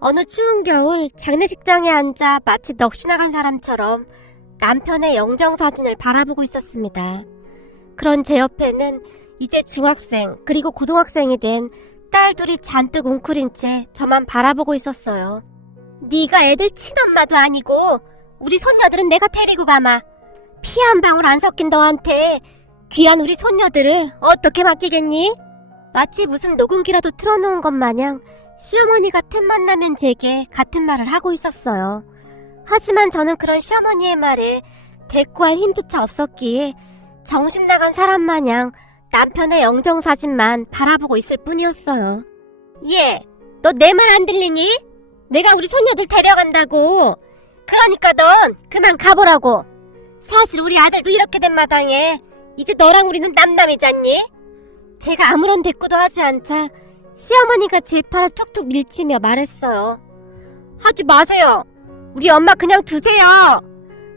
어느 추운 겨울 장례식장에 앉아 마치 넋이 나간 사람처럼 남편의 영정사진을 바라보고 있었습니다. 그런 제 옆에는 이제 중학생 그리고 고등학생이 된 딸들이 잔뜩 웅크린 채 저만 바라보고 있었어요. 네가 애들 친엄마도 아니고 우리 손녀들은 내가 데리고 가마. 피 한 방울 안 섞인 너한테 귀한 우리 손녀들을 어떻게 맡기겠니? 마치 무슨 녹음기라도 틀어놓은 것 마냥 시어머니가 틈만 나면 제게 같은 말을 하고 있었어요. 하지만 저는 그런 시어머니의 말에 대꾸할 힘조차 없었기에 정신 나간 사람 마냥 남편의 영정사진만 바라보고 있을 뿐이었어요. 얘, 너 내 말 안 들리니? 내가 우리 손녀들 데려간다고. 그러니까 넌 그만 가보라고. 사실 우리 아들도 이렇게 된 마당에 이제 너랑 우리는 남남이잖니? 제가 아무런 대꾸도 하지 않자 시어머니가 제 팔을 툭툭 밀치며 말했어요. 하지 마세요. 우리 엄마 그냥 두세요.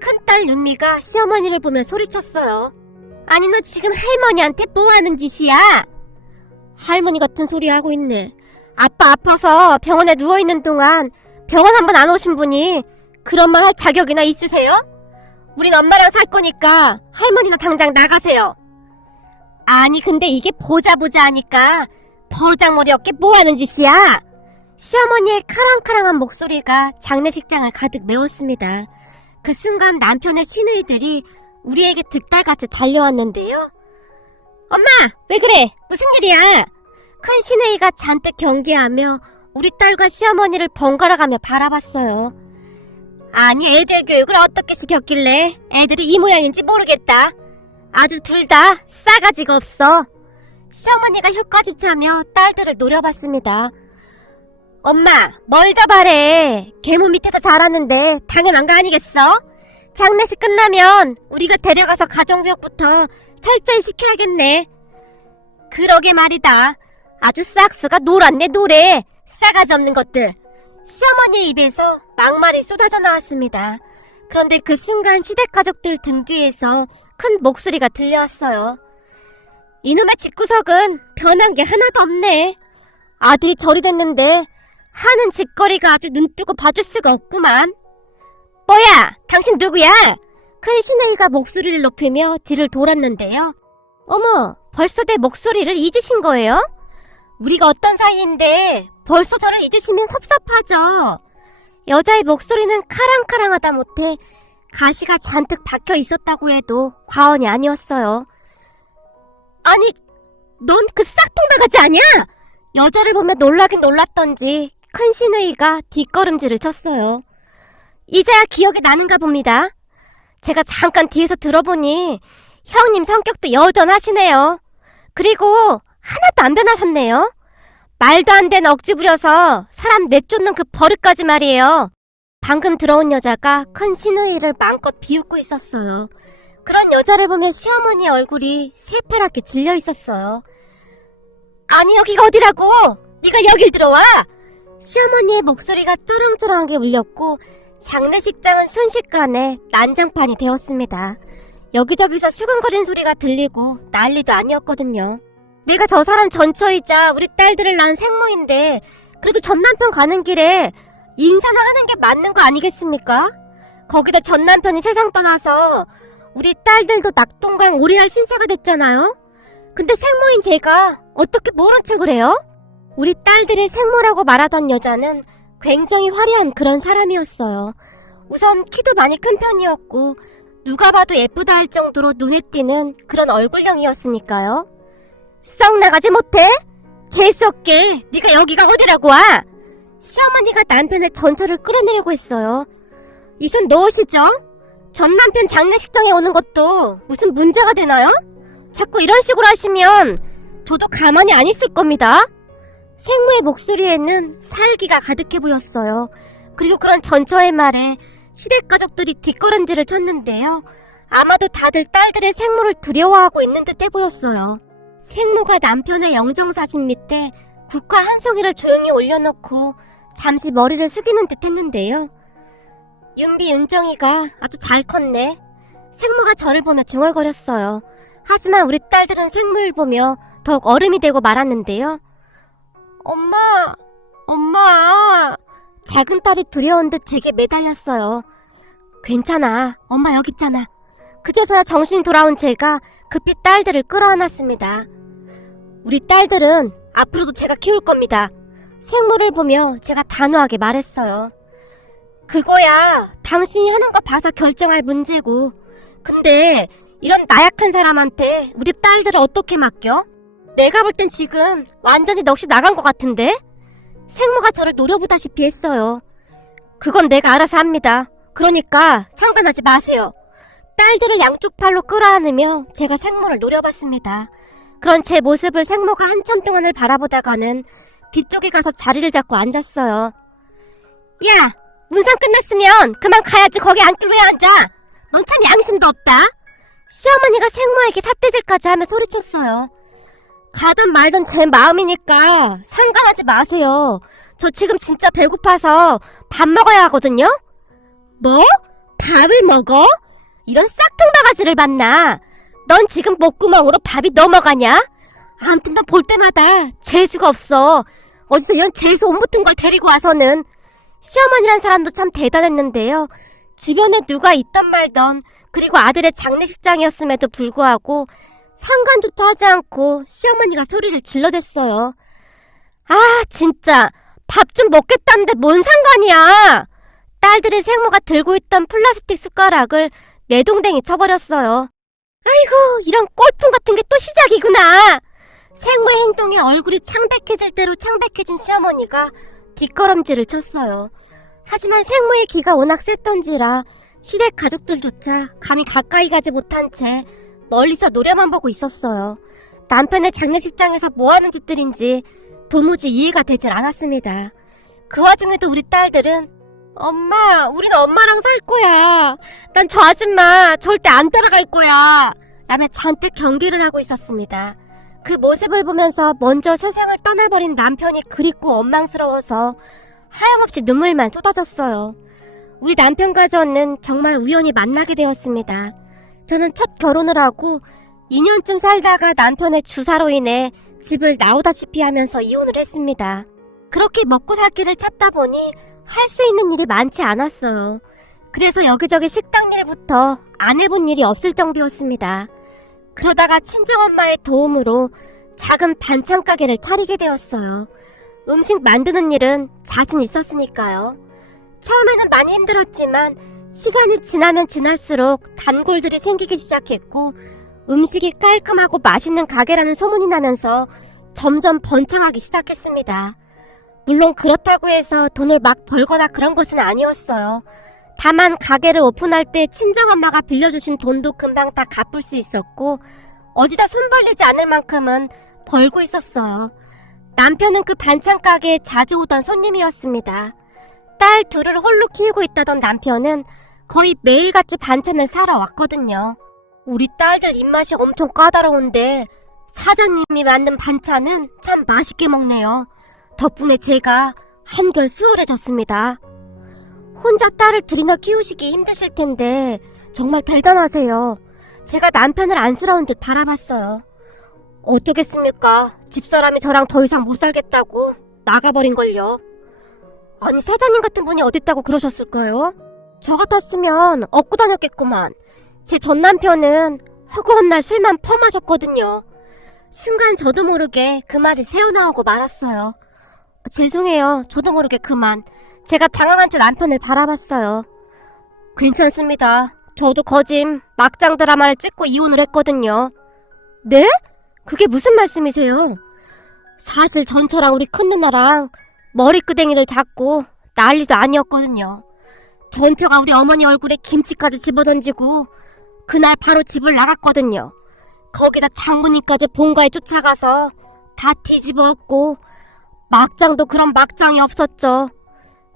큰딸 윤미가 시어머니를 보며 소리쳤어요. 아니 너 지금 할머니한테 뭐하는 짓이야? 할머니 같은 소리 하고 있네. 아빠 아파서 병원에 누워있는 동안 병원 한번 안 오신 분이 그런 말 할 자격이나 있으세요? 우린 엄마랑 살 거니까 할머니나 당장 나가세요. 아니 근데 이게 보자 하니까 버르장머리 없게 뭐하는 짓이야? 시어머니의 카랑카랑한 목소리가 장례식장을 가득 메웠습니다. 그 순간 남편의 시누이들이 우리에게 득달같이 달려왔는데요. 엄마! 왜 그래? 무슨 일이야? 큰 시누이가 잔뜩 경계하며 우리 딸과 시어머니를 번갈아가며 바라봤어요. 아니 애들 교육을 어떻게 시켰길래 애들이 이 모양인지 모르겠다. 아주 둘 다 싸가지가 없어. 시어머니가 혀까지 차며 딸들을 노려봤습니다. 엄마, 뭘 더 바래. 계모 밑에서 자랐는데 당연한 거 아니겠어? 장례식 끝나면 우리가 데려가서 가정교육부터 철저히 시켜야겠네. 그러게 말이다. 아주 싹수가 놀았네 노래. 싸가지 없는 것들. 시어머니의 입에서 막말이 쏟아져 나왔습니다. 그런데 그 순간 시댁가족들 등 뒤에서 큰 목소리가 들려왔어요. 이놈의 집구석은 변한 게 하나도 없네. 아들이 절이 됐는데 하는 짓거리가 아주 눈뜨고 봐줄 수가 없구만. 뭐야? 당신 누구야? 큰 시누이가 목소리를 높이며 뒤를 돌았는데요. 어머, 벌써 내 목소리를 잊으신 거예요? 우리가 어떤 사이인데 벌써 저를 잊으시면 섭섭하죠. 여자의 목소리는 카랑카랑하다 못해 가시가 잔뜩 박혀 있었다고 해도 과언이 아니었어요. 아니, 넌 그 싹통바가지 아니야? 여자를 보며 놀라긴 놀랐던지 큰 시누이가 뒷걸음질을 쳤어요. 이제야 기억이 나는가 봅니다. 제가 잠깐 뒤에서 들어보니 형님 성격도 여전하시네요. 그리고 하나도 안 변하셨네요. 말도 안 되는 억지 부려서 사람 내쫓는 그 버릇까지 말이에요. 방금 들어온 여자가 큰 시누이를 마음껏 비웃고 있었어요. 그런 여자를 보며 시어머니의 얼굴이 새파랗게 질려 있었어요. 아니 여기가 어디라고? 네가 여길 들어와! 시어머니의 목소리가 쩌렁쩌렁하게 울렸고 장례식장은 순식간에 난장판이 되었습니다. 여기저기서 수근거리는 소리가 들리고 난리도 아니었거든요. 내가 저 사람 전처이자 우리 딸들을 낳은 생모인데 그래도 전남편 가는 길에 인사나 하는 게 맞는 거 아니겠습니까? 거기다 전남편이 세상 떠나서 우리 딸들도 낙동강 오래할 신세가 됐잖아요. 근데 생모인 제가 어떻게 모른 척을 해요? 우리 딸들의 생모라고 말하던 여자는 굉장히 화려한 그런 사람이었어요. 우선 키도 많이 큰 편이었고 누가 봐도 예쁘다 할 정도로 눈에 띄는 그런 얼굴형이었으니까요. 썩 나가지 못해? 재수없게 네가 여기가 어디라고 와? 시어머니가 남편의 전처를 끌어내려고 했어요. 이 손 놓으시죠? 전 남편 장례식장에 오는 것도 무슨 문제가 되나요? 자꾸 이런 식으로 하시면 저도 가만히 안 있을 겁니다. 생모의 목소리에는 살기가 가득해 보였어요. 그리고 그런 전처의 말에 시댁가족들이 뒷걸음질을 쳤는데요. 아마도 다들 딸들의 생모를 두려워하고 있는 듯해 보였어요. 생모가 남편의 영정사진 밑에 국화 한 송이를 조용히 올려놓고 잠시 머리를 숙이는 듯 했는데요. 윤비 윤정이가 아주 잘 컸네. 생모가 저를 보며 중얼거렸어요. 하지만 우리 딸들은 생모를 보며 더욱 얼음이 되고 말았는데요. 엄마, 작은 딸이 두려운 듯 제게 매달렸어요. 괜찮아. 엄마 여기 있잖아. 그제서야 정신이 돌아온 제가 급히 딸들을 끌어안았습니다. 우리 딸들은 앞으로도 제가 키울 겁니다. 생모를 보며 제가 단호하게 말했어요. 그거야 당신이 하는 거 봐서 결정할 문제고. 근데 이런 나약한 사람한테 우리 딸들을 어떻게 맡겨? 내가 볼 땐 지금 완전히 넋이 나간 것 같은데? 생모가 저를 노려보다시피 했어요. 그건 내가 알아서 합니다. 그러니까 상관하지 마세요. 딸들을 양쪽 팔로 끌어안으며 제가 생모를 노려봤습니다. 그런 제 모습을 생모가 한참 동안을 바라보다가는 뒤쪽에 가서 자리를 잡고 앉았어요. 야! 문상 끝났으면 그만 가야지. 거기 앉길 왜 앉아? 넌 참 양심도 없다. 시어머니가 생모에게 삿대질까지 하며 소리쳤어요. 가든 말든 제 마음이니까 상관하지 마세요. 저 지금 진짜 배고파서 밥 먹어야 하거든요? 뭐? 밥을 먹어? 이런 싹퉁바가지를 봤나? 넌 지금 목구멍으로 밥이 넘어가냐? 아무튼 넌 볼 때마다 재수가 없어. 어디서 이런 재수 온 붙은 걸 데리고 와서는. 시어머니란 사람도 참 대단했는데요. 주변에 누가 있던 말던, 그리고 아들의 장례식장이었음에도 불구하고 상관조차 하지 않고 시어머니가 소리를 질러댔어요. 아 진짜 밥 좀 먹겠다는데 뭔 상관이야. 딸들의 생모가 들고 있던 플라스틱 숟가락을 내동댕이 쳐버렸어요. 아이고 이런 꼴통 같은 게 또 시작이구나. 생모의 행동에 얼굴이 창백해질 대로 창백해진 시어머니가 뒷걸음질을 쳤어요. 하지만 생모의 기가 워낙 셌던지라 시댁 가족들조차 감히 가까이 가지 못한 채 멀리서 노려만 보고 있었어요. 남편의 장례식장에서 뭐하는 짓들인지 도무지 이해가 되질 않았습니다. 그 와중에도 우리 딸들은 엄마, 우리는 엄마랑 살 거야. 난 저 아줌마 절대 안 따라갈 거야. 라며 잔뜩 경계를 하고 있었습니다. 그 모습을 보면서 먼저 세상을 떠나버린 남편이 그립고 원망스러워서 하염없이 눈물만 쏟아졌어요. 우리 남편과 저는 정말 우연히 만나게 되었습니다. 저는 첫 결혼을 하고 2년쯤 살다가 남편의 주사로 인해 집을 나오다시피 하면서 이혼을 했습니다. 그렇게 먹고 살 길을 찾다 보니 할 수 있는 일이 많지 않았어요. 그래서 여기저기 식당 일부터 안 해본 일이 없을 정도였습니다. 그러다가 친정엄마의 도움으로 작은 반찬 가게를 차리게 되었어요. 음식 만드는 일은 자신 있었으니까요. 처음에는 많이 힘들었지만 시간이 지나면 지날수록 단골들이 생기기 시작했고 음식이 깔끔하고 맛있는 가게라는 소문이 나면서 점점 번창하기 시작했습니다. 물론 그렇다고 해서 돈을 막 벌거나 그런 것은 아니었어요. 다만 가게를 오픈할 때 친정엄마가 빌려주신 돈도 금방 다 갚을 수 있었고 어디다 손 벌리지 않을 만큼은 벌고 있었어요. 남편은 그 반찬 가게에 자주 오던 손님이었습니다. 딸 둘을 홀로 키우고 있다던 남편은 거의 매일같이 반찬을 사러 왔거든요. 우리 딸들 입맛이 엄청 까다로운데 사장님이 만든 반찬은 참 맛있게 먹네요. 덕분에 제가 한결 수월해졌습니다. 혼자 딸을 둘이나 키우시기 힘드실 텐데 정말 대단하세요. 제가 남편을 안쓰러운 듯 바라봤어요. 어쩌겠습니까? 집사람이 저랑 더 이상 못 살겠다고 나가버린걸요. 아니 사장님 같은 분이 어딨다고 그러셨을까요? 저 같았으면 얻고 다녔겠구만. 제 전 남편은 허구한 날 술만 퍼마셨거든요. 순간 저도 모르게 그 말이 새어나오고 말았어요. 죄송해요. 저도 모르게 그만. 제가 당황한 채 남편을 바라봤어요. 괜찮습니다. 저도 거짐 막장 드라마를 찍고 이혼을 했거든요. 네? 그게 무슨 말씀이세요? 사실 전처랑 우리 큰누나랑 머리끄댕이를 잡고 난리도 아니었거든요. 전처가 우리 어머니 얼굴에 김치까지 집어던지고 그날 바로 집을 나갔거든요. 거기다 장모님까지 본가에 쫓아가서 다 뒤집어 엎고 막장도 그런 막장이 없었죠.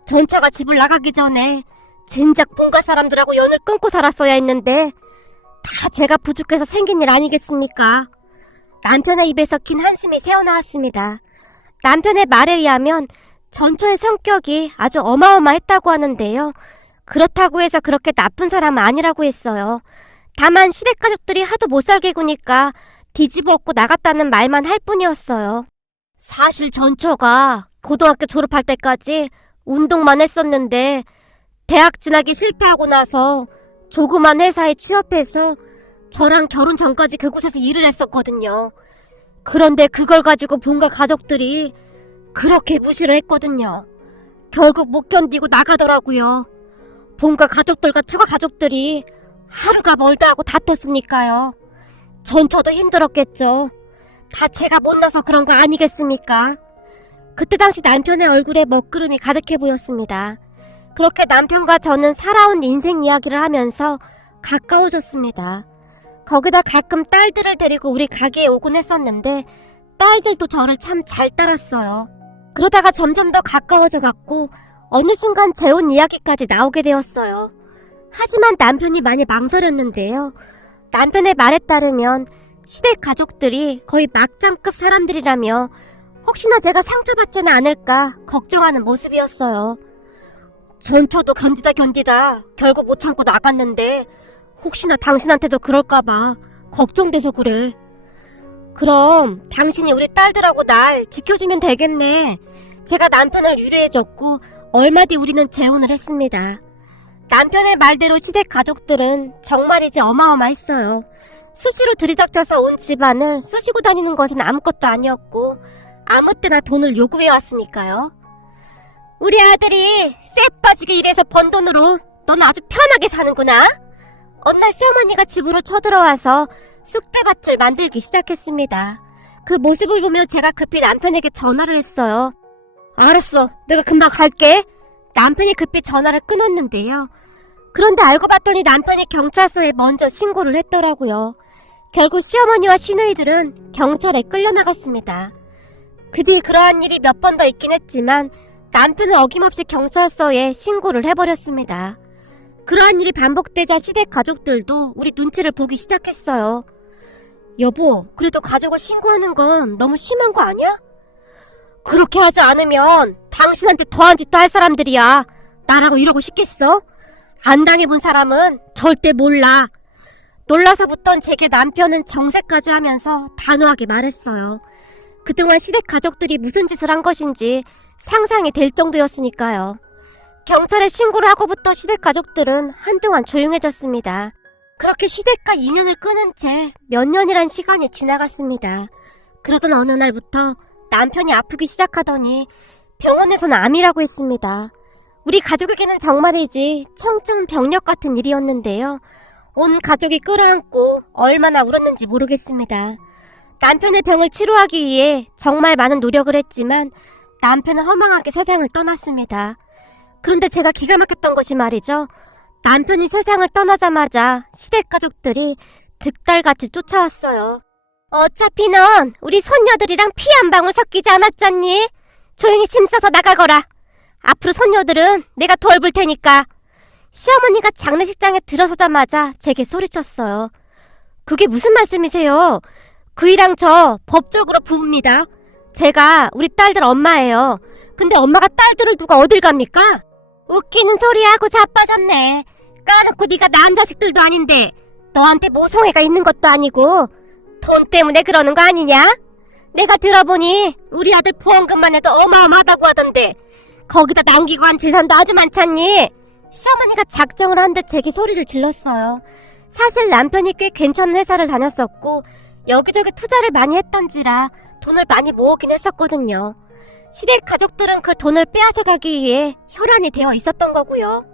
전처가 집을 나가기 전에 진작 본가 사람들하고 연을 끊고 살았어야 했는데 다 제가 부족해서 생긴 일 아니겠습니까? 남편의 입에서 긴 한숨이 새어나왔습니다. 남편의 말에 의하면 전처의 성격이 아주 어마어마했다고 하는데요. 그렇다고 해서 그렇게 나쁜 사람은 아니라고 했어요. 다만 시댁 가족들이 하도 못살게 구니까 뒤집어 엎고 나갔다는 말만 할 뿐이었어요. 사실 전처가 고등학교 졸업할 때까지 운동만 했었는데 대학 진학이 실패하고 나서 조그만 회사에 취업해서 저랑 결혼 전까지 그곳에서 일을 했었거든요. 그런데 그걸 가지고 본가 가족들이 그렇게 무시를 했거든요. 결국 못 견디고 나가더라고요. 본가 가족들과 처가 가족들이 하루가 멀다 하고 다퉜으니까요. 전 저도 힘들었겠죠. 다 제가 못나서 그런 거 아니겠습니까? 그때 당시 남편의 얼굴에 먹구름이 가득해 보였습니다. 그렇게 남편과 저는 살아온 인생 이야기를 하면서 가까워졌습니다. 거기다 가끔 딸들을 데리고 우리 가게에 오곤 했었는데 딸들도 저를 참 잘 따랐어요. 그러다가 점점 더 가까워져 갔고 어느 순간 재혼 이야기까지 나오게 되었어요. 하지만 남편이 많이 망설였는데요. 남편의 말에 따르면 시댁 가족들이 거의 막장급 사람들이라며 혹시나 제가 상처받지는 않을까 걱정하는 모습이었어요. 전처도 견디다 결국 못 참고 나갔는데 혹시나 당신한테도 그럴까봐 걱정돼서 그래. 그럼 당신이 우리 딸들하고 날 지켜주면 되겠네. 제가 남편을 위로해줬고 얼마 뒤 우리는 재혼을 했습니다. 남편의 말대로 시댁 가족들은 정말이지 어마어마했어요. 수시로 들이닥쳐서 온 집안을 쑤시고 다니는 것은 아무것도 아니었고 아무 때나 돈을 요구해왔으니까요. 우리 아들이 쎄 빠지게 일해서 번 돈으로 넌 아주 편하게 사는구나. 어느 날 시어머니가 집으로 쳐들어와서 쑥대밭을 만들기 시작했습니다. 그 모습을 보며 제가 급히 남편에게 전화를 했어요. 알았어, 내가 금방 갈게. 남편이 급히 전화를 끊었는데요. 그런데 알고 봤더니 남편이 경찰서에 먼저 신고를 했더라고요. 결국 시어머니와 시누이들은 경찰에 끌려나갔습니다. 그 뒤 그러한 일이 몇 번 더 있긴 했지만 남편은 어김없이 경찰서에 신고를 해버렸습니다. 그러한 일이 반복되자 시댁 가족들도 우리 눈치를 보기 시작했어요. 여보, 그래도 가족을 신고하는 건 너무 심한 거 아니야? 그렇게 하지 않으면 당신한테 더한 짓도 할 사람들이야. 나라고 이러고 싶겠어? 안 당해본 사람은 절대 몰라. 놀라서부턴 제게 남편은 정색까지 하면서 단호하게 말했어요. 그동안 시댁 가족들이 무슨 짓을 한 것인지 상상이 될 정도였으니까요. 경찰에 신고를 하고부터 시댁 가족들은 한동안 조용해졌습니다. 그렇게 시댁과 인연을 끊은 채 몇 년이란 시간이 지나갔습니다. 그러던 어느 날부터 남편이 아프기 시작하더니 병원에서는 암이라고 했습니다. 우리 가족에게는 정말이지 청천벽력 같은 일이었는데요. 온 가족이 끌어안고 얼마나 울었는지 모르겠습니다. 남편의 병을 치료하기 위해 정말 많은 노력을 했지만 남편은 허망하게 세상을 떠났습니다. 그런데 제가 기가 막혔던 것이 말이죠. 남편이 세상을 떠나자마자 시댁 가족들이 득달같이 쫓아왔어요. 어차피 넌 우리 손녀들이랑 피 한 방울 섞이지 않았잖니? 조용히 짐 싸서 나가거라. 앞으로 손녀들은 내가 돌볼 테니까. 시어머니가 장례식장에 들어서자마자 제게 소리쳤어요. 그게 무슨 말씀이세요? 그이랑 저 법적으로 부부입니다. 제가 우리 딸들 엄마예요. 근데 엄마가 딸들을 두고 어딜 갑니까? 웃기는 소리하고 자빠졌네. 까놓고 네가 난 자식들도 아닌데 너한테 모성애가 있는 것도 아니고 돈 때문에 그러는 거 아니냐? 내가 들어보니 우리 아들 보험금만 해도 어마어마하다고 하던데 거기다 남기고 한 재산도 아주 많잖니? 시어머니가 작정을 한 듯 제게 소리를 질렀어요. 사실 남편이 꽤 괜찮은 회사를 다녔었고 여기저기 투자를 많이 했던지라 돈을 많이 모으긴 했었거든요. 시댁 가족들은 그 돈을 빼앗아가기 위해 혈안이 되어 있었던 거고요.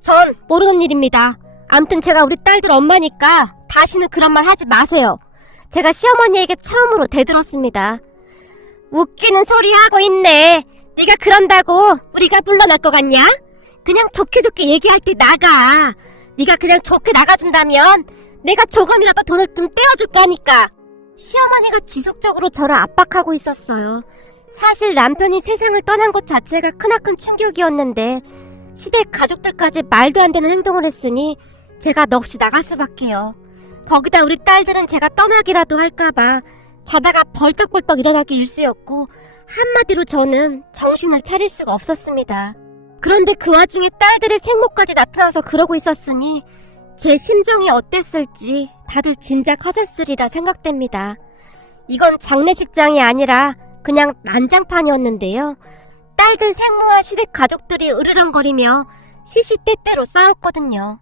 전 모르는 일입니다. 암튼 제가 우리 딸들 엄마니까 다시는 그런 말 하지 마세요. 제가 시어머니에게 처음으로 대들었습니다. 웃기는 소리 하고 있네. 네가 그런다고 우리가 물러날 것 같냐? 그냥 좋게 얘기할 때 나가. 네가 그냥 좋게 나가준다면 내가 조금이라도 돈을 좀 떼어줄 거니까. 시어머니가 지속적으로 저를 압박하고 있었어요. 사실 남편이 세상을 떠난 것 자체가 크나큰 충격이었는데 시댁 가족들까지 말도 안 되는 행동을 했으니 제가 넋이 나갈 수밖에요. 거기다 우리 딸들은 제가 떠나기라도 할까봐 자다가 벌떡벌떡 일어나기 일쑤였고 한마디로 저는 정신을 차릴 수가 없었습니다. 그런데 그 와중에 딸들의 생모까지 나타나서 그러고 있었으니 제 심정이 어땠을지 다들 짐작하셨으리라 생각됩니다. 이건 장례식장이 아니라 그냥 난장판이었는데요. 딸들 생모와 시댁 가족들이 으르렁거리며 시시때때로 싸웠거든요.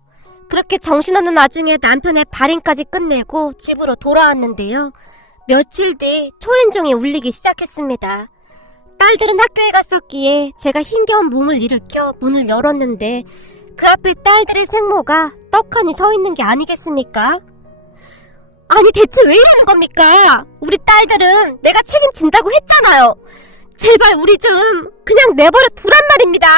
그렇게 정신없는 와중에 남편의 발인까지 끝내고 집으로 돌아왔는데요. 며칠 뒤 초인종이 울리기 시작했습니다. 딸들은 학교에 갔었기에 제가 힘겨운 몸을 일으켜 문을 열었는데 그 앞에 딸들의 생모가 떡하니 서 있는 게 아니겠습니까? 아니 대체 왜 이러는 겁니까? 우리 딸들은 내가 책임진다고 했잖아요. 제발 우리 좀 그냥 내버려 두란 말입니다.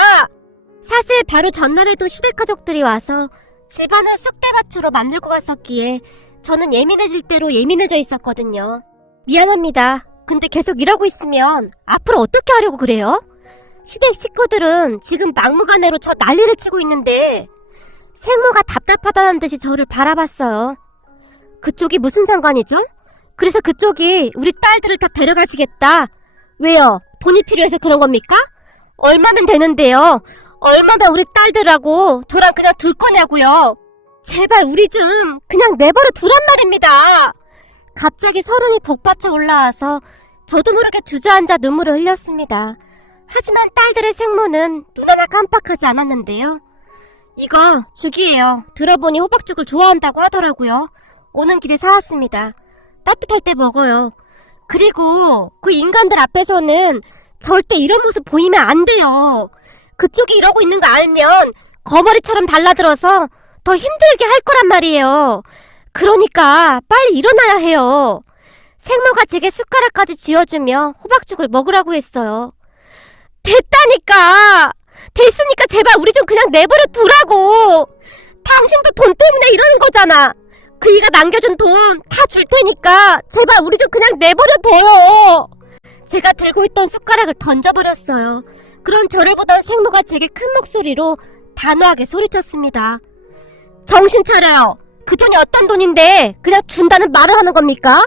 사실 바로 전날에도 시댁 가족들이 와서 집안을 쑥대밭으로 만들고 갔었기에 저는 예민해질 대로 예민해져 있었거든요. 미안합니다. 근데 계속 이러고 있으면 앞으로 어떻게 하려고 그래요? 시댁 식구들은 지금 막무가내로 저 난리를 치고 있는데 생모가 답답하다는 듯이 저를 바라봤어요. 그쪽이 무슨 상관이죠? 그래서 그쪽이 우리 딸들을 다 데려가시겠다. 왜요? 돈이 필요해서 그런 겁니까? 얼마면 되는데요? 얼마면 우리 딸들하고 저랑 그냥 둘 거냐고요? 제발 우리 좀 그냥 내버려 두란 말입니다. 갑자기 서름이 복받쳐 올라와서 저도 모르게 주저앉아 눈물을 흘렸습니다. 하지만 딸들의 생모는 눈 하나 깜빡하지 않았는데요. 이거 죽이에요. 들어보니 호박죽을 좋아한다고 하더라고요. 오는 길에 사왔습니다. 따뜻할 때 먹어요. 그리고 그 인간들 앞에서는 절대 이런 모습 보이면 안 돼요. 그쪽이 이러고 있는 거 알면 거머리처럼 달라들어서 더 힘들게 할 거란 말이에요. 그러니까 빨리 일어나야 해요. 생모가 제게 숟가락까지 쥐어주며 호박죽을 먹으라고 했어요. 됐다니까! 됐으니까 제발 우리 좀 그냥 내버려 두라고! 당신도 돈 때문에 이러는 거잖아! 그이가 남겨준 돈 다 줄 테니까 제발 우리 좀 그냥 내버려 둬요! 제가 들고 있던 숟가락을 던져버렸어요. 그런 저를 보던 생모가 제게 큰 목소리로 단호하게 소리쳤습니다. 정신 차려요. 그 돈이 어떤 돈인데 그냥 준다는 말을 하는 겁니까?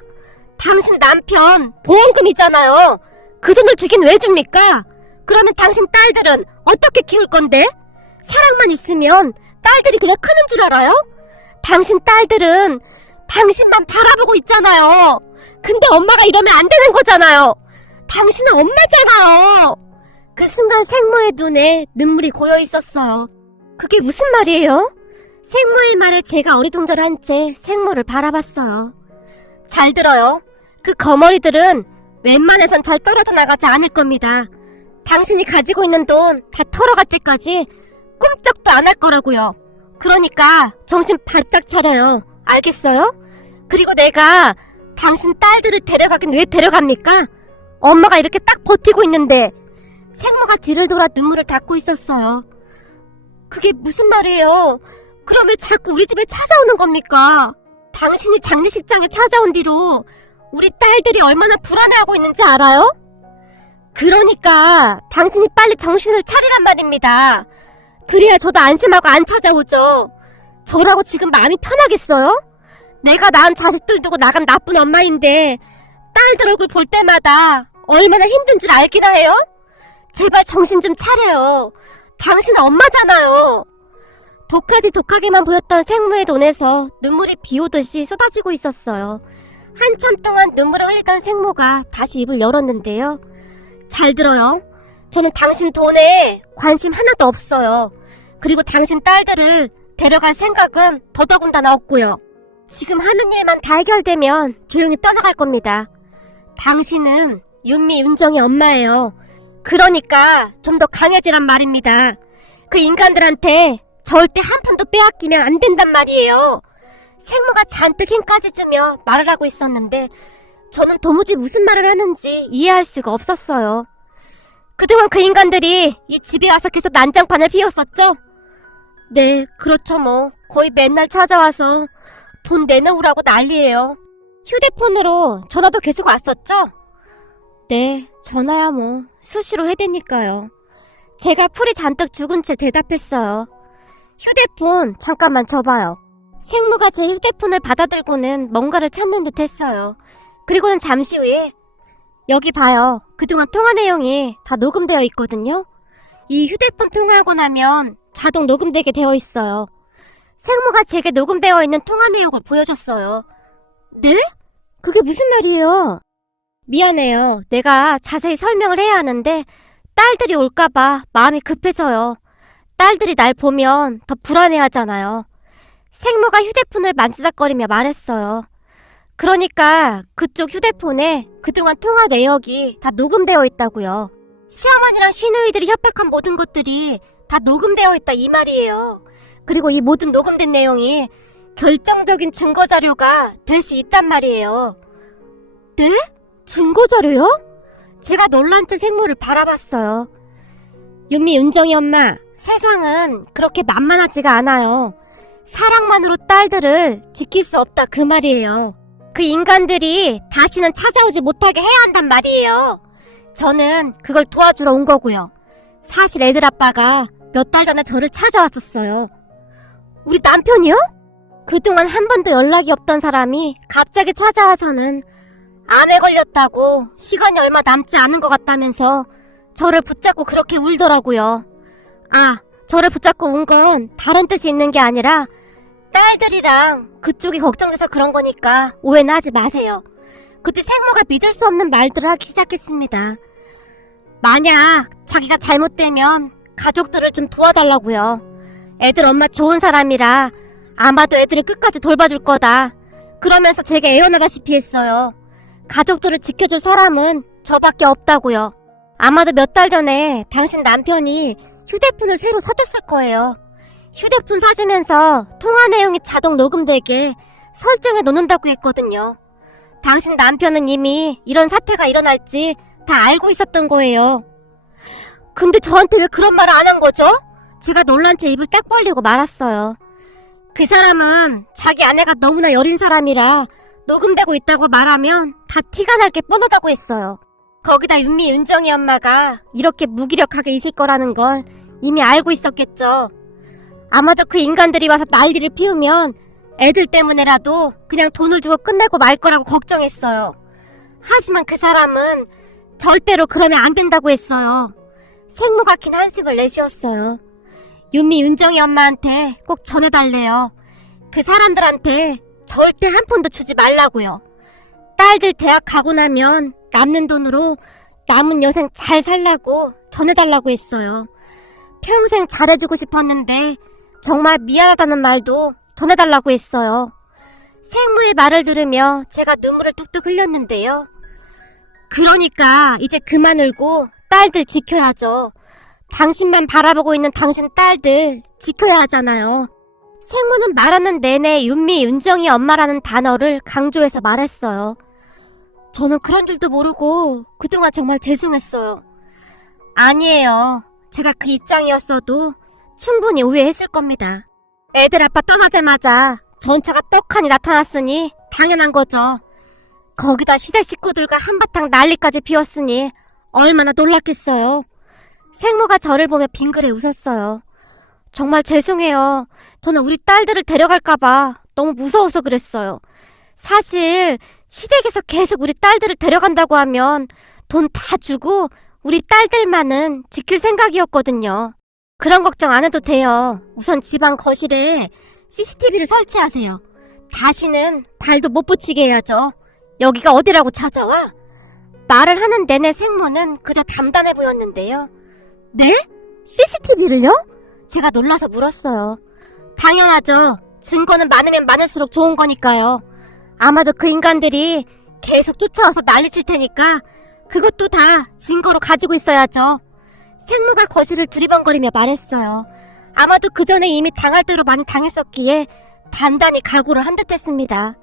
당신 남편 보험금이잖아요. 그 돈을 주긴 왜 줍니까? 그러면 당신 딸들은 어떻게 키울 건데? 사랑만 있으면 딸들이 그냥 크는 줄 알아요? 당신 딸들은 당신만 바라보고 있잖아요. 근데 엄마가 이러면 안 되는 거잖아요. 당신은 엄마잖아요. 그 순간 생모의 눈에 눈물이 고여 있었어요. 그게 무슨 말이에요? 생모의 말에 제가 어리둥절한 채 생모를 바라봤어요. 잘 들어요. 그 거머리들은 웬만해선 잘 떨어져 나가지 않을 겁니다. 당신이 가지고 있는 돈 다 털어갈 때까지 꿈쩍도 안 할 거라고요. 그러니까 정신 바짝 차려요. 알겠어요? 그리고 내가 당신 딸들을 데려가긴 왜 데려갑니까? 엄마가 이렇게 딱 버티고 있는데. 생모가 뒤를 돌아 눈물을 닦고 있었어요. 그게 무슨 말이에요? 그럼 왜 자꾸 우리 집에 찾아오는 겁니까? 당신이 장례식장에 찾아온 뒤로 우리 딸들이 얼마나 불안해하고 있는지 알아요? 그러니까 당신이 빨리 정신을 차리란 말입니다. 그래야 저도 안심하고 안 찾아오죠. 저라고 지금 마음이 편하겠어요? 내가 낳은 자식들 두고 나간 나쁜 엄마인데 딸들 얼굴 볼 때마다 얼마나 힘든 줄 알기나 해요? 제발 정신 좀 차려요. 당신 엄마잖아요. 독하디 독하게만 보였던 생모의 눈에서 눈물이 비오듯이 쏟아지고 있었어요. 한참 동안 눈물을 흘리던 생모가 다시 입을 열었는데요. 잘 들어요. 저는 당신 돈에 관심 하나도 없어요. 그리고 당신 딸들을 데려갈 생각은 더더군다나 없고요. 지금 하는 일만 다 해결되면 조용히 떠나갈 겁니다. 당신은 윤미, 윤정의 엄마예요. 그러니까 좀 더 강해지란 말입니다. 그 인간들한테 절대 한 푼도 빼앗기면 안 된단 말이에요. 생모가 잔뜩 힘까지 주며 말을 하고 있었는데 저는 도무지 무슨 말을 하는지 이해할 수가 없었어요. 그동안 그 인간들이 이 집에 와서 계속 난장판을 피웠었죠? 네, 그렇죠 뭐. 거의 맨날 찾아와서 돈 내놓으라고 난리예요. 휴대폰으로 전화도 계속 왔었죠? 네, 전화야 뭐 수시로 해대니까요. 제가 풀이 잔뜩 죽은 채 대답했어요. 휴대폰 잠깐만 줘봐요. 생모가 제 휴대폰을 받아들고는 뭔가를 찾는 듯 했어요. 그리고는 잠시 후에 여기 봐요. 그동안 통화 내용이 다 녹음되어 있거든요. 이 휴대폰 통화하고 나면 자동 녹음되게 되어 있어요. 생모가 제게 녹음되어 있는 통화 내용을 보여줬어요. 네? 그게 무슨 말이에요? 미안해요. 내가 자세히 설명을 해야 하는데 딸들이 올까봐 마음이 급해서요. 딸들이 날 보면 더 불안해하잖아요. 생모가 휴대폰을 만지작거리며 말했어요. 그러니까 그쪽 휴대폰에 그동안 통화 내역이 다 녹음되어 있다고요. 시어머니랑 시누이들이 협박한 모든 것들이 다 녹음되어 있다 이 말이에요. 그리고 이 모든 녹음된 내용이 결정적인 증거자료가 될 수 있단 말이에요. 네? 증거자료요? 제가 놀란 채 생모를 바라봤어요. 윤미, 윤정이 엄마, 세상은 그렇게 만만하지가 않아요. 사랑만으로 딸들을 지킬 수 없다 그 말이에요. 그 인간들이 다시는 찾아오지 못하게 해야 한단 말이에요. 저는 그걸 도와주러 온 거고요. 사실 애들 아빠가 몇 달 전에 저를 찾아왔었어요. 우리 남편이요? 그동안 한 번도 연락이 없던 사람이 갑자기 찾아와서는 암에 걸렸다고 시간이 얼마 남지 않은 것 같다면서 저를 붙잡고 그렇게 울더라고요. 아, 저를 붙잡고 운 건 다른 뜻이 있는 게 아니라 딸들이랑 그쪽이 걱정돼서 그런 거니까 오해는 하지 마세요. 그때 생모가 믿을 수 없는 말들을 하기 시작했습니다. 만약 자기가 잘못되면 가족들을 좀 도와달라고요. 애들 엄마 좋은 사람이라 아마도 애들을 끝까지 돌봐줄 거다. 그러면서 제가 애원하다시피 했어요. 가족들을 지켜줄 사람은 저밖에 없다고요. 아마도 몇 달 전에 당신 남편이 휴대폰을 새로 사줬을 거예요. 휴대폰 사주면서 통화 내용이 자동 녹음되게 설정해 놓는다고 했거든요. 당신 남편은 이미 이런 사태가 일어날지 다 알고 있었던 거예요. 근데 저한테 왜 그런 말을 안 한 거죠? 제가 놀란 채 입을 딱 벌리고 말았어요. 그 사람은 자기 아내가 너무나 여린 사람이라 녹음되고 있다고 말하면 다 티가 날 게 뻔하다고 했어요. 거기다 윤미, 윤정이 엄마가 이렇게 무기력하게 있을 거라는 걸 이미 알고 있었겠죠. 아마도 그 인간들이 와서 난리를 피우면 애들 때문에라도 그냥 돈을 주고 끝내고 말 거라고 걱정했어요. 하지만 그 사람은 절대로 그러면 안 된다고 했어요. 생모가 긴 한숨을 내쉬었어요. 윤미, 윤정이 엄마한테 꼭 전해달래요. 그 사람들한테 절대 한 푼도 주지 말라고요. 딸들 대학 가고 나면 남는 돈으로 남은 여생 잘 살라고 전해달라고 했어요. 평생 잘해주고 싶었는데 정말 미안하다는 말도 전해달라고 했어요. 생모의 말을 들으며 제가 눈물을 뚝뚝 흘렸는데요. 그러니까 이제 그만 울고 딸들 지켜야죠. 당신만 바라보고 있는 당신 딸들 지켜야 하잖아요. 생모는 말하는 내내 윤미, 윤정이 엄마라는 단어를 강조해서 말했어요. 저는 그런 줄도 모르고 그동안 정말 죄송했어요. 아니에요. 제가 그 입장이었어도 충분히 오해했을 겁니다. 애들 아빠 떠나자마자 전차가 떡하니 나타났으니 당연한 거죠. 거기다 시댁 식구들과 한바탕 난리까지 피웠으니 얼마나 놀랐겠어요. 생모가 저를 보며 빙그레 웃었어요. 정말 죄송해요. 저는 우리 딸들을 데려갈까봐 너무 무서워서 그랬어요. 사실 시댁에서 계속 우리 딸들을 데려간다고 하면 돈 다 주고 우리 딸들만은 지킬 생각이었거든요. 그런 걱정 안 해도 돼요. 우선 집안 거실에 CCTV를 설치하세요. 다시는 발도 못 붙이게 해야죠. 여기가 어디라고 찾아와? 말을 하는 내내 생모는 그저 담담해 보였는데요. 네? CCTV를요? 제가 놀라서 물었어요. 당연하죠. 증거는 많으면 많을수록 좋은 거니까요. 아마도 그 인간들이 계속 쫓아와서 난리칠 테니까 그것도 다 증거로 가지고 있어야죠. 생모가 거실을 두리번거리며 말했어요. 아마도 그 전에 이미 당할 대로 많이 당했었기에 단단히 각오를 한 듯 했습니다.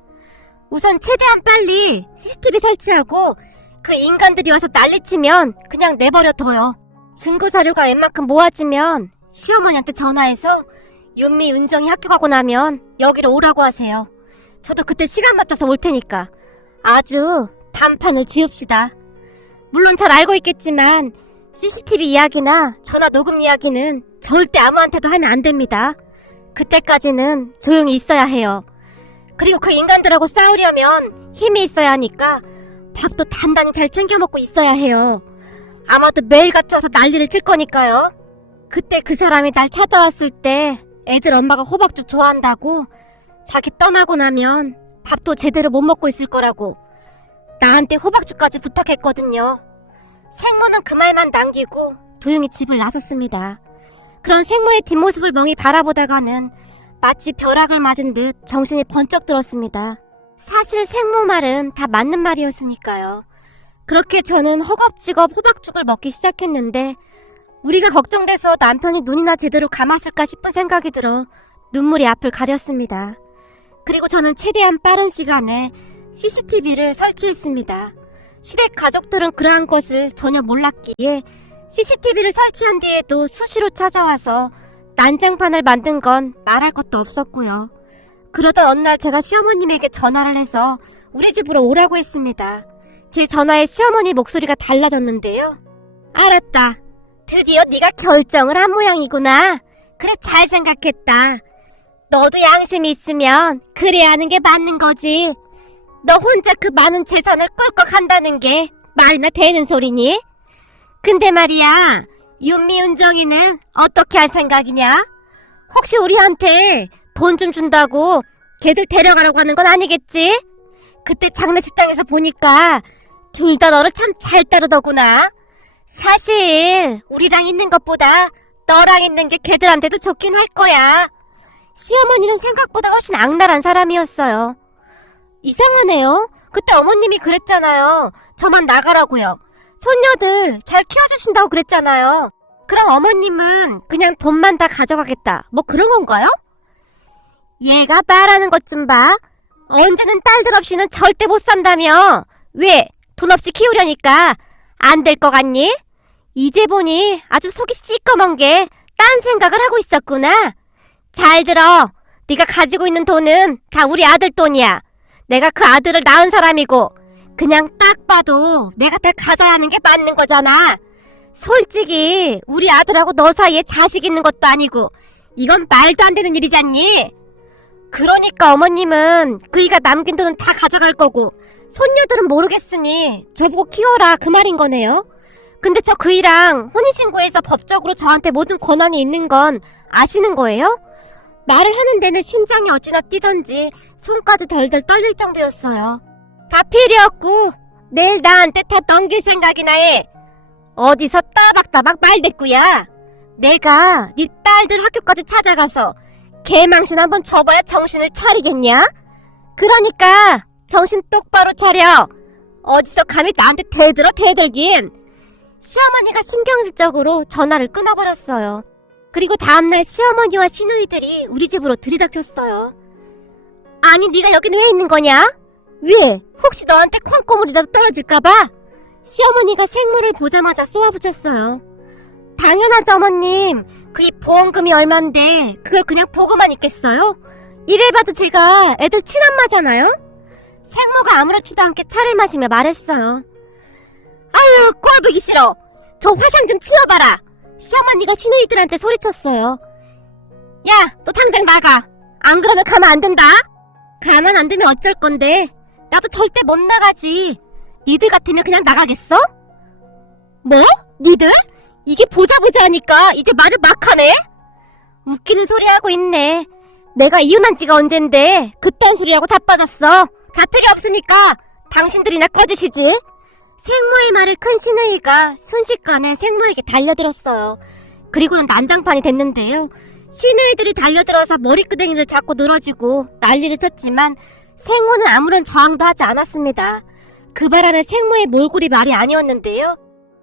우선 최대한 빨리 CCTV 설치하고 그 인간들이 와서 난리치면 그냥 내버려둬요. 증거자료가 웬만큼 모아지면 시어머니한테 전화해서 윤미, 윤정이 학교 가고 나면 여기로 오라고 하세요. 저도 그때 시간 맞춰서 올 테니까 아주 단판을 지읍시다. 물론 잘 알고 있겠지만 CCTV 이야기나 전화 녹음 이야기는 절대 아무한테도 하면 안 됩니다. 그때까지는 조용히 있어야 해요. 그리고 그 인간들하고 싸우려면 힘이 있어야 하니까 밥도 단단히 잘 챙겨 먹고 있어야 해요. 아마도 매일 같이 와서 난리를 칠 거니까요. 그때 그 사람이 날 찾아왔을 때 애들 엄마가 호박죽 좋아한다고 자기 떠나고 나면 밥도 제대로 못 먹고 있을 거라고 나한테 호박죽까지 부탁했거든요. 생모는 그 말만 남기고 조용히 집을 나섰습니다. 그런 생모의 뒷모습을 멍히 바라보다가는 마치 벼락을 맞은 듯 정신이 번쩍 들었습니다. 사실 생모 말은 다 맞는 말이었으니까요. 그렇게 저는 허겁지겁 호박죽을 먹기 시작했는데 우리가 걱정돼서 남편이 눈이나 제대로 감았을까 싶은 생각이 들어 눈물이 앞을 가렸습니다. 그리고 저는 최대한 빠른 시간에 CCTV를 설치했습니다. 시댁 가족들은 그러한 것을 전혀 몰랐기에 CCTV를 설치한 뒤에도 수시로 찾아와서 난장판을 만든 건 말할 것도 없었고요. 그러던 어느 날 제가 시어머님에게 전화를 해서 우리 집으로 오라고 했습니다. 제 전화에 시어머니 목소리가 달라졌는데요. 알았다. 드디어 네가 결정을 한 모양이구나. 그래, 잘 생각했다. 너도 양심이 있으면 그래야 하는 게 맞는 거지. 너 혼자 그 많은 재산을 꿀꺽 한다는 게 말이나 되는 소리니? 근데 말이야, 윤미, 은정이는 어떻게 할 생각이냐? 혹시 우리한테 돈 좀 준다고 걔들 데려가라고 하는 건 아니겠지? 그때 장례식장에서 보니까 둘 다 너를 참 잘 따르더구나. 사실 우리랑 있는 것보다 너랑 있는 게 걔들한테도 좋긴 할 거야. 시어머니는 생각보다 훨씬 악랄한 사람이었어요. 이상하네요. 그때 어머님이 그랬잖아요. 저만 나가라고요. 손녀들 잘 키워주신다고 그랬잖아요. 그럼 어머님은 그냥 돈만 다 가져가겠다, 뭐 그런 건가요? 얘가 말하는 것 좀 봐. 언제는 딸들 없이는 절대 못 산다며. 왜? 돈 없이 키우려니까 안 될 것 같니? 이제 보니 아주 속이 시꺼먼 게 딴 생각을 하고 있었구나. 잘 들어. 네가 가지고 있는 돈은 다 우리 아들 돈이야. 내가 그 아들을 낳은 사람이고 그냥 딱 봐도 내가 다 가져야 하는 게 맞는 거잖아. 솔직히 우리 아들하고 너 사이에 자식 있는 것도 아니고 이건 말도 안 되는 일이잖니. 그러니까 어머님은 그이가 남긴 돈은 다 가져갈 거고 손녀들은 모르겠으니 저보고 키워라, 그 말인 거네요. 근데 저 그이랑 혼인신고해서 법적으로 저한테 모든 권한이 있는 건 아시는 거예요? 말을 하는 데는 심장이 어찌나 뛰던지 손까지 덜덜 떨릴 정도였어요. 다 필요 없고 내일 나한테 다 넘길 생각이나 해. 어디서 따박따박 말대꾸야. 내가 네 딸들 학교까지 찾아가서 개망신 한번 줘봐야 정신을 차리겠냐? 그러니까 정신 똑바로 차려. 어디서 감히 나한테 대들어 대들긴. 시어머니가 신경질적으로 전화를 끊어버렸어요. 그리고 다음날 시어머니와 시누이들이 우리 집으로 들이닥쳤어요. 아니, 네가 여기는 왜 있는 거냐? 왜? 혹시 너한테 콩고물이라도 떨어질까봐? 시어머니가 생물을 보자마자 쏘아붙였어요. 당연하죠, 어머님. 그이 보험금이 얼만데 그걸 그냥 보고만 있겠어요? 이래봐도 제가 애들 친엄마잖아요? 생모가 아무렇지도 않게 차를 마시며 말했어요. 아유, 꼴보기 싫어. 저 화상 좀 치워봐라. 시어머니가 시누이들한테 소리쳤어요. 야, 너 당장 나가. 안 그러면 가면 안 된다. 가만 안 두면 어쩔 건데. 나도 절대 못 나가지. 니들 같으면 그냥 나가겠어? 뭐? 니들? 이게 보자 하니까 이제 말을 막 하네? 웃기는 소리 하고 있네. 내가 이혼한 지가 언젠데 그딴 소리하고 자빠졌어. 다 필요 없으니까 당신들이나 꺼지시지. 생모의 말에 큰 시누이가 순식간에 생모에게 달려들었어요. 그리고는 난장판이 됐는데요. 시누이들이 달려들어서 머리끄댕이를 잡고 늘어지고 난리를 쳤지만 생모는 아무런 저항도 하지 않았습니다. 그 바람에 생모의 몰골이 말이 아니었는데요.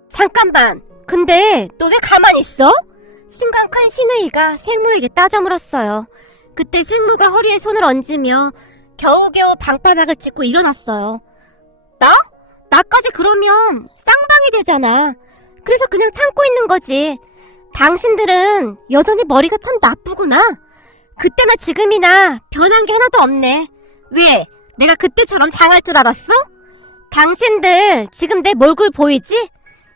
잠깐만, 근데 너 왜 가만히 있어? 순간 큰 시누이가 생모에게 따져 물었어요. 그때 생모가 허리에 손을 얹으며 겨우겨우 방바닥을 짚고 일어났어요. 나? 나까지 그러면 쌍방이 되잖아. 그래서 그냥 참고 있는 거지. 당신들은 여전히 머리가 참 나쁘구나. 그때나 지금이나 변한 게 하나도 없네. 왜? 내가 그때처럼 장할 줄 알았어? 당신들 지금 내 몰골 보이지?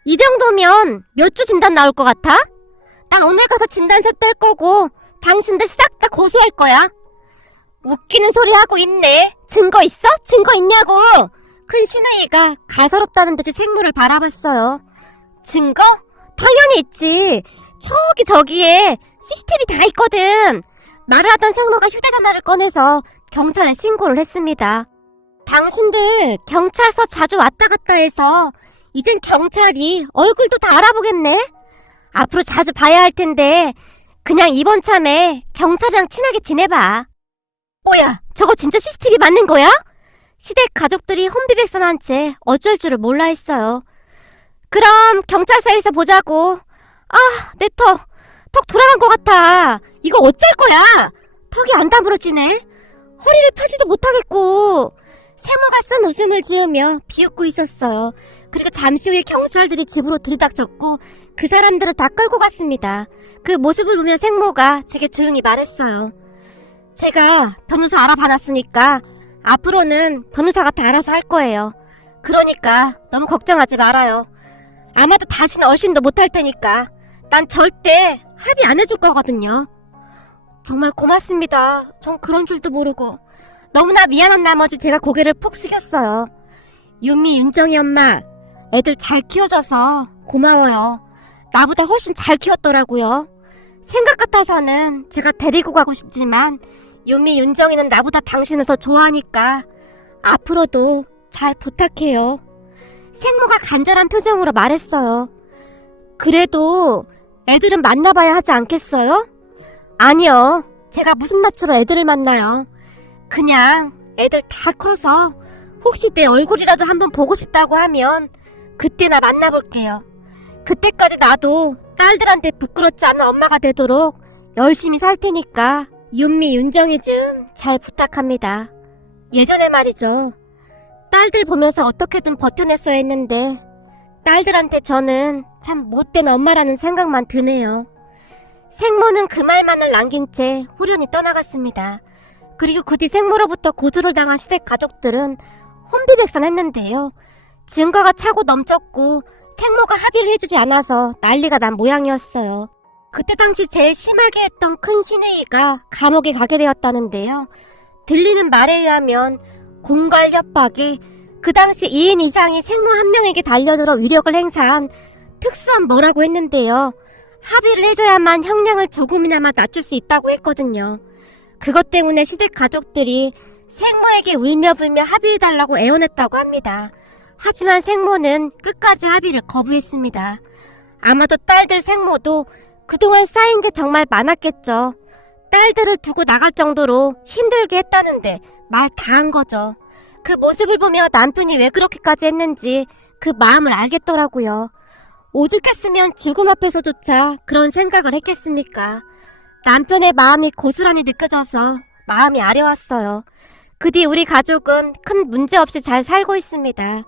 이 정도면 몇 주 진단 나올 것 같아? 난 오늘 가서 진단서 뗄 거고 당신들 싹 다 고소할 거야. 웃기는 소리 하고 있네. 증거 있어? 증거 있냐고. 큰 시누이가 가소롭다는 듯이 생물을 바라봤어요. 증거? 당연히 있지. 저기에 CCTV 다 있거든. 말을 하던 생모가 휴대전화를 꺼내서 경찰에 신고를 했습니다. 당신들 경찰서 자주 왔다 갔다 해서 이젠 경찰이 얼굴도 다 알아보겠네? 앞으로 자주 봐야 할 텐데 그냥 이번 참에 경찰이랑 친하게 지내봐. 뭐야, 저거 진짜 CCTV 맞는 거야? 시댁 가족들이 혼비백산한 채 어쩔 줄을 몰라 했어요. 그럼 경찰서에서 보자고. 아, 내 턱 돌아간 것 같아. 이거 어쩔 거야? 턱이 안 다물어지네. 허리를 펴지도 못하겠고. 세모가 쓴 웃음을 지으며 비웃고 있었어요. 그리고 잠시 후에 경찰들이 집으로 들이닥쳤고 그 사람들을 다 끌고 갔습니다. 그 모습을 보며 생모가 제게 조용히 말했어요. 제가 변호사 알아봐놨으니까 앞으로는 변호사가 다 알아서 할 거예요. 그러니까 너무 걱정하지 말아요. 아마도 다시는 얼씬도 못할 테니까 난 절대 합의 안 해줄 거거든요. 정말 고맙습니다. 전 그런 줄도 모르고 너무나 미안한 나머지 제가 고개를 푹 숙였어요. 윤미, 윤정이 엄마, 애들 잘 키워줘서 고마워요. 나보다 훨씬 잘 키웠더라고요. 생각 같아서는 제가 데리고 가고 싶지만 윤미, 윤정이는 나보다 당신을 더 좋아하니까 앞으로도 잘 부탁해요. 생모가 간절한 표정으로 말했어요. 그래도 애들은 만나봐야 하지 않겠어요? 아니요. 제가 무슨 낯으로 애들을 만나요. 그냥 애들 다 커서 혹시 내 얼굴이라도 한번 보고 싶다고 하면 그때나 만나볼게요. 그때까지 나도 딸들한테 부끄럽지 않은 엄마가 되도록 열심히 살 테니까 윤미, 윤정이 좀 잘 부탁합니다. 예전에 말이죠. 딸들 보면서 어떻게든 버텨냈어야 했는데 딸들한테 저는 참 못된 엄마라는 생각만 드네요. 생모는 그 말만을 남긴 채 후련히 떠나갔습니다. 그리고 그 뒤 생모로부터 고소를 당한 시댁 가족들은 혼비백산했는데요. 증거가 차고 넘쳤고 생모가 합의를 해주지 않아서 난리가 난 모양이었어요. 그때 당시 제일 심하게 했던 큰 시누이가 감옥에 가게 되었다는데요. 들리는 말에 의하면 공갈 협박에 그 당시 2인 이상이 생모 한 명에게 달려들어 위력을 행사한 특수한 뭐라고 했는데요. 합의를 해줘야만 형량을 조금이나마 낮출 수 있다고 했거든요. 그것 때문에 시댁 가족들이 생모에게 울며 불며 합의해달라고 애원했다고 합니다. 하지만 생모는 끝까지 합의를 거부했습니다. 아마도 딸들 생모도 그동안 쌓인 게 정말 많았겠죠. 딸들을 두고 나갈 정도로 힘들게 했다는데 말 다 한 거죠. 그 모습을 보며 남편이 왜 그렇게까지 했는지 그 마음을 알겠더라고요. 오죽했으면 죽음 앞에서조차 그런 생각을 했겠습니까? 남편의 마음이 고스란히 느껴져서 마음이 아려왔어요. 그 뒤 우리 가족은 큰 문제 없이 잘 살고 있습니다.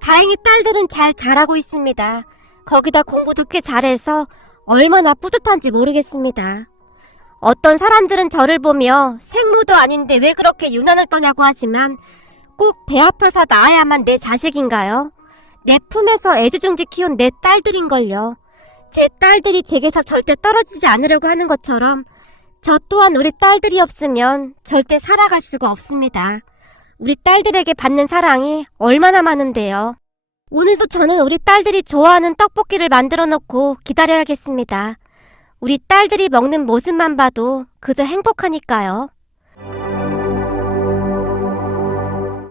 다행히 딸들은 잘 자라고 있습니다. 거기다 공부도 꽤 잘해서 얼마나 뿌듯한지 모르겠습니다. 어떤 사람들은 저를 보며 생모도 아닌데 왜 그렇게 유난을 떠냐고 하지만 꼭 배 아파서 낳아야만 내 자식인가요? 내 품에서 애지중지 키운 내 딸들인걸요. 제 딸들이 제게서 절대 떨어지지 않으려고 하는 것처럼 저 또한 우리 딸들이 없으면 절대 살아갈 수가 없습니다. 우리 딸들에게 받는 사랑이 얼마나 많은데요. 오늘도 저는 우리 딸들이 좋아하는 떡볶이를 만들어 놓고 기다려야겠습니다. 우리 딸들이 먹는 모습만 봐도 그저 행복하니까요.